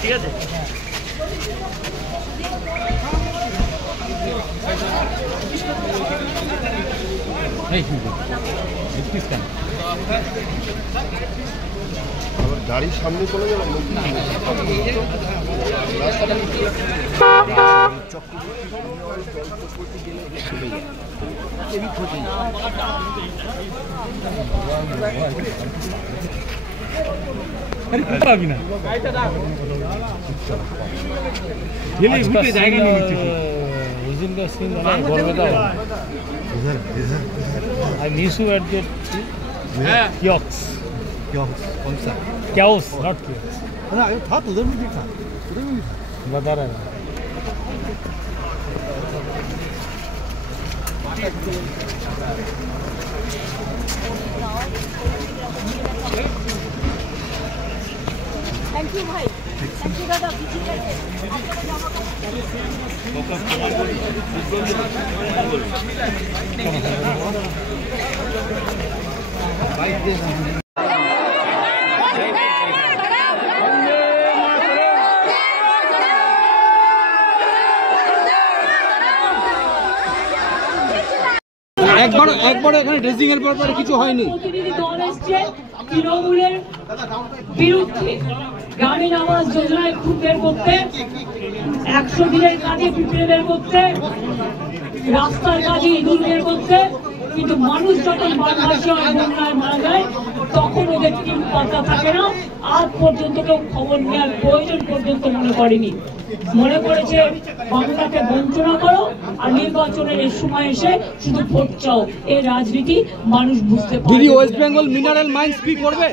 ঠিক আছে। গাড়ির সামনে চলে গেল জায়গা নিয়ে নিচ্ছে I miss you at the kiosks. कौन सा Chaos, not kiosks. अरे था तो उधर में भी था बता रहा है। थैंक यू भाई, थैंक यू दादा। একবার এখানে ড্রেসিং এর ব্যাপারে কিছু হয়নি। প্রতিনিধি দল এসছে তৃণমূলের বিরুদ্ধে গ্রামীণ আবাস যোজনায় খুব বের করতে, 100 দিনের কাজে পিঁপড়ে বের করতে, রাস্তার কাজে ইঁদুর বের করতে, কিন্তু মানুষ যখন বানভাসী হয়, বন্যায় মারা যায়, তখন ওদের টিম পাতা থাকে না। আজ পর্যন্ত কেউ খবর নেওয়ার প্রয়োজন পর্যন্ত মনে করেনি। মনে করেছে বাংলাকে বঞ্চনা করো আর নির্বাচনের এই সময় এসে শুধু ভোট চাও। এই রাজনীতি মানুষ বুঝতে পারে। দিদি ওয়েস্ট বেঙ্গল মিনারেল মাইন্স কি করবে?